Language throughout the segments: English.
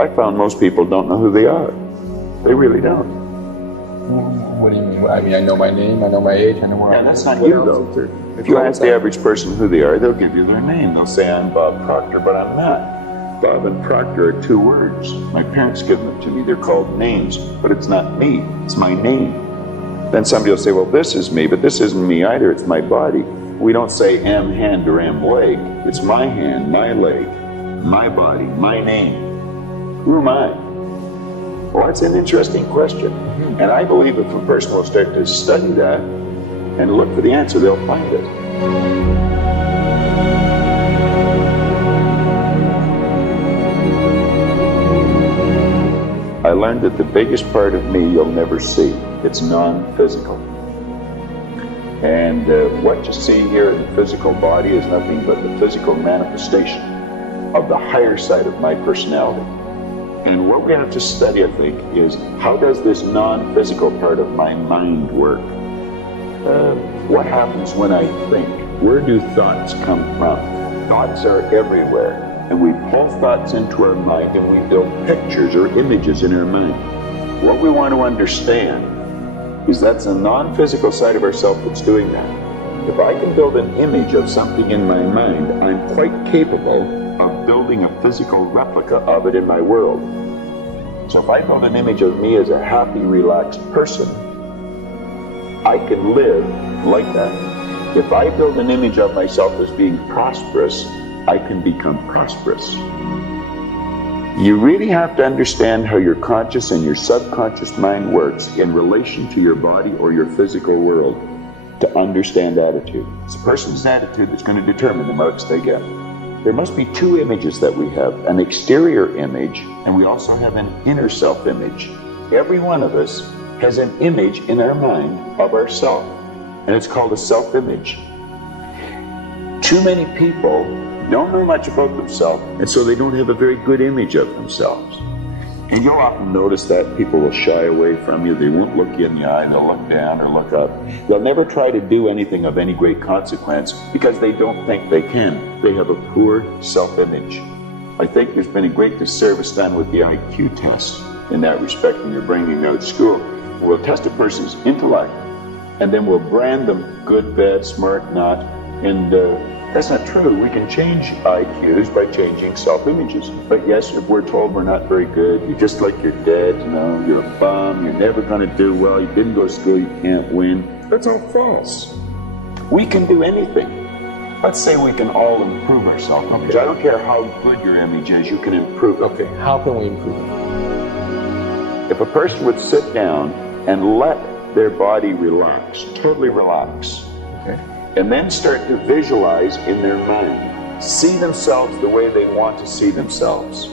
I found most people don't know who they are. They really don't. What do you mean? I mean, I know my name, I know my age, I know where Yeah, that's not you, though. If you ask the average person who they are, they'll give you their name. They'll say, I'm Bob Proctor, but I'm not. Bob and Proctor are two words. My parents give them to me. They're called names, but it's not me. It's my name. Then somebody will say, well, this is me, but this isn't me either. It's my body. We don't say am hand or am leg. It's my hand, my leg, my body, my name. Who am I? Well, that's an interesting question. And I believe if a person will start to study that and look for the answer, they'll find it. I learned that the biggest part of me you'll never see. It's non-physical. And what you see here in the physical body is nothing but the physical manifestation of the higher side of my personality. And what we have to study, I think, is how does this non-physical part of my mind work? What happens when I think? Where do thoughts come from? Thoughts are everywhere. And we pull thoughts into our mind and we build pictures or images in our mind. What we want to understand is that's a non-physical side of ourselves that's doing that. If I can build an image of something in my mind, I'm quite capable of building a physical replica of it in my world. So if I build an image of me as a happy, relaxed person, I can live like that. If I build an image of myself as being prosperous, I can become prosperous. You really have to understand how your conscious and your subconscious mind works in relation to your body or your physical world to understand attitude. It's a person's attitude that's going to determine the marks they get. There must be two images that we have, an exterior image, and we also have an inner self-image. Every one of us has an image in our mind of ourself, and it's called a self-image. Too many people don't know much about themselves, and so they don't have a very good image of themselves. And you'll often notice that people will shy away from you. They won't look you in the eye. They'll look down or look up. They'll never try to do anything of any great consequence because they don't think they can. They have a poor self-image. I think there's been a great disservice done with the IQ test in that respect when you're bringing out school. We'll test a person's intellect, and then we'll brand them good, bad, smart, not, and that's not true. We can change IQs by changing self-images. But yes, if we're told we're not very good, you're just like you're dead, you know, you're a bum, you're never going to do well, you didn't go to school, you can't win. That's all false. We can do anything. Let's say we can all improve ourselves. Okay. I don't care how good your image is, you can improve it. Okay, how can we improve it? If a person would sit down and let their body relax, totally relax, okay, and then start to visualize in their mind, see themselves the way they want to see themselves.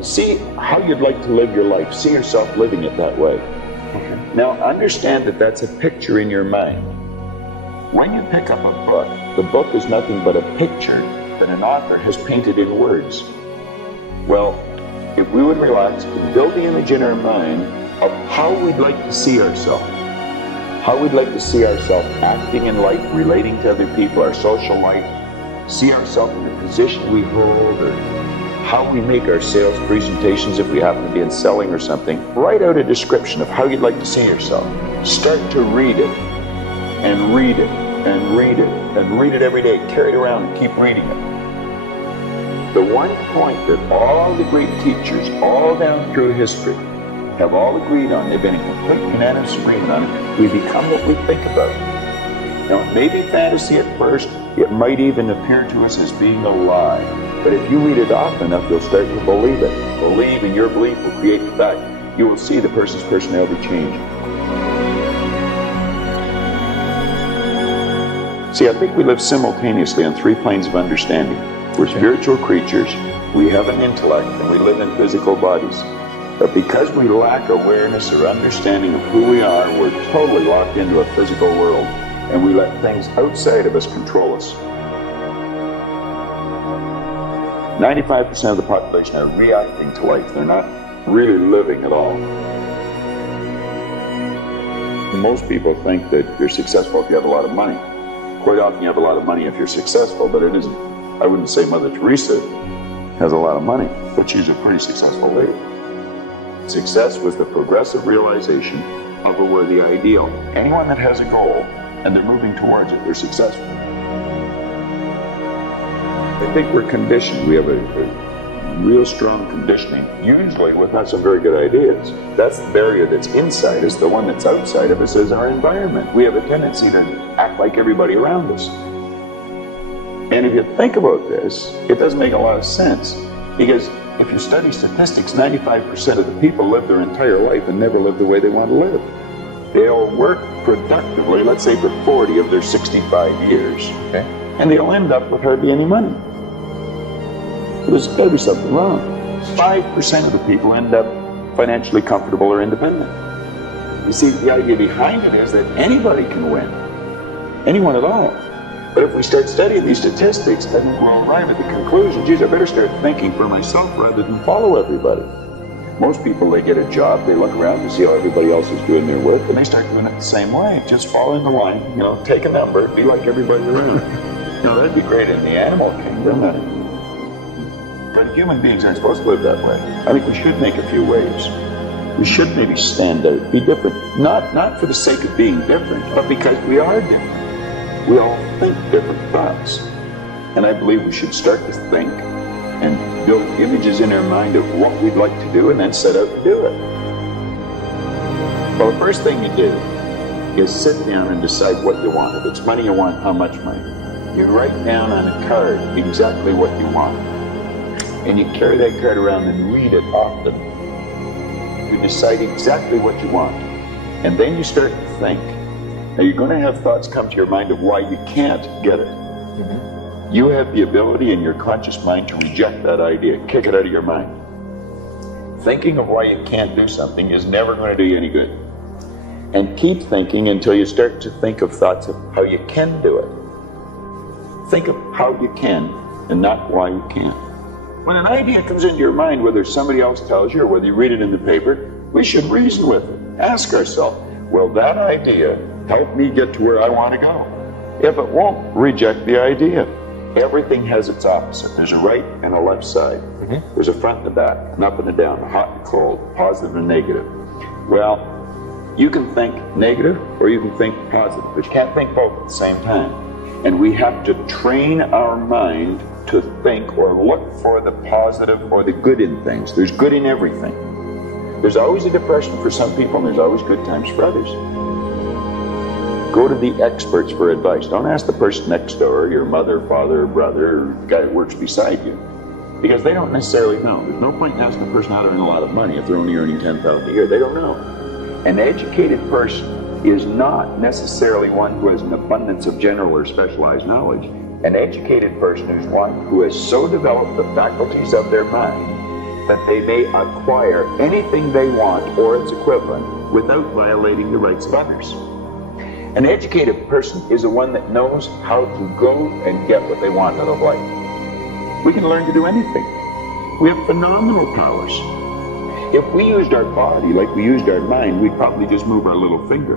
See how you'd like to live your life. See yourself living it that way. okay. Now understand that that's a picture in your mind. When you pick up a book, the book is nothing but a picture that an author has painted in words. Well, if we would relax and build the image in our mind of how we'd like to see ourselves, how we'd like to see ourselves acting in life, relating to other people, our social life, see ourselves in the position we hold, or how we make our sales presentations if we happen to be in selling or something. Write out a description of how you'd like to see yourself. Start to read it, and read it, and read it, and read it every day. Carry it around and keep reading it. The one point that all the great teachers, all down through history, have all agreed on, they've been in complete unanimous agreement on it, we become what we think about. Now, it may be fantasy at first, it might even appear to us as being a lie, but if you read it often enough, you'll start to believe it. Believe, and your belief will create the fact. You will see the person's personality change. See, I think we live simultaneously on three planes of understanding. We're spiritual creatures, we have an intellect, and we live in physical bodies. But because we lack awareness or understanding of who we are, we're totally locked into a physical world, and we let things outside of us control us. 95% of the population are reacting to life. They're not really living at all. Most people think that you're successful if you have a lot of money. Quite often you have a lot of money if you're successful, but it isn't. I wouldn't say Mother Teresa has a lot of money, but she's a pretty successful lady. Success was the progressive realization of a worthy ideal. Anyone that has a goal and they're moving towards it, they're successful. I think we're conditioned. We have a real strong conditioning, usually with not some very good ideas. That's the barrier that's inside us. The one that's outside of us is our environment. We have a tendency to act like everybody around us. And if you think about this, it doesn't make a lot of sense. Because if you study statistics, 95% of the people live their entire life and never live the way they want to live. They'll work productively, let's say for 40 of their 65 years, okay? And they'll end up with hardly any money. There's got to be something wrong. 5% of the people end up financially comfortable or independent. You see, the idea behind it is that anybody can win. Anyone at all. But if we start studying these statistics, then we'll arrive at the conclusion, geez, I better start thinking for myself rather than follow everybody. Most people, they get a job, they look around to see how everybody else is doing their work, and they start doing it the same way. Just fall in the line, you know, take a number, be like everybody around. Now, that'd be great in the animal kingdom. But human beings aren't supposed to live that way. I think we should make a few waves. We should maybe stand out, be different. Not for the sake of being different, but because we are different. We all think different thoughts. And I believe we should start to think and build images in our mind of what we'd like to do and then set out to do it. Well, the first thing you do is sit down and decide what you want. If it's money you want, how much money? You write down on a card exactly what you want. And you carry that card around and read it often. You decide exactly what you want. And then you start to think. Now you're going to have thoughts come to your mind of why you can't get it. Mm-hmm. You have the ability in your conscious mind to reject that idea, kick it out of your mind. Thinking of why you can't do something is never going to do you any good. And keep thinking until you start to think of thoughts of how you can do it. Think of how you can and not why you can't. When an idea comes into your mind, whether somebody else tells you or whether you read it in the paper, we should reason with it. Ask ourselves, will that idea help me get to where I want to go? If it won't, reject the idea. Everything has its opposite. There's a right and a left side. Mm-hmm. There's a front and a back, an up and a down, a hot and cold, positive and negative. Well, you can think negative or you can think positive, but you can't think both at the same time. And we have to train our mind to think or look for the positive or the good in things. There's good in everything. There's always a depression for some people and there's always good times for others. Go to the experts for advice. Don't ask the person next door, your mother, father, brother, or the guy that works beside you. Because they don't necessarily know. There's no point in asking a person how to earn a lot of money if they're only earning $10,000 a year. They don't know. An educated person is not necessarily one who has an abundance of general or specialized knowledge. An educated person is one who has so developed the faculties of their mind that they may acquire anything they want or its equivalent without violating the rights of others. An educated person is the one that knows how to go and get what they want out of life. We can learn to do anything. We have phenomenal powers. If we used our body like we used our mind, we'd probably just move our little finger.